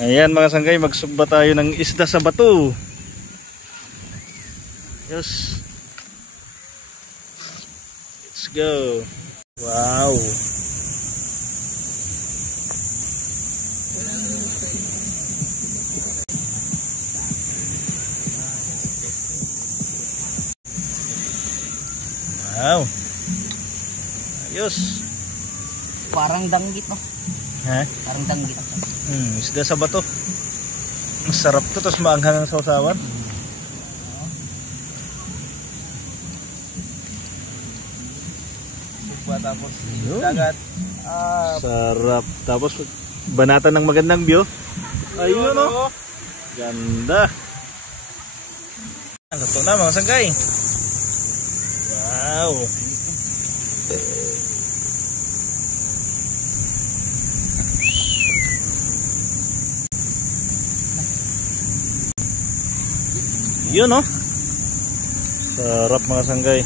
Ayan mga sanggay, magsugba tayo ng isda sa bato. Yes. Let's go. Wow. Wow. Ayos. Parang danggit, no? Ha? Parang danggit. Isda sa bato. Masarap to, tapos maanghang ang sausawan. Tapos dagat. Sarap. Tapos banatan ng magandang view. Ayun, no? Ganda. Luto na mga sanggay. Wow. Yun, no? Sarap mga sanggay.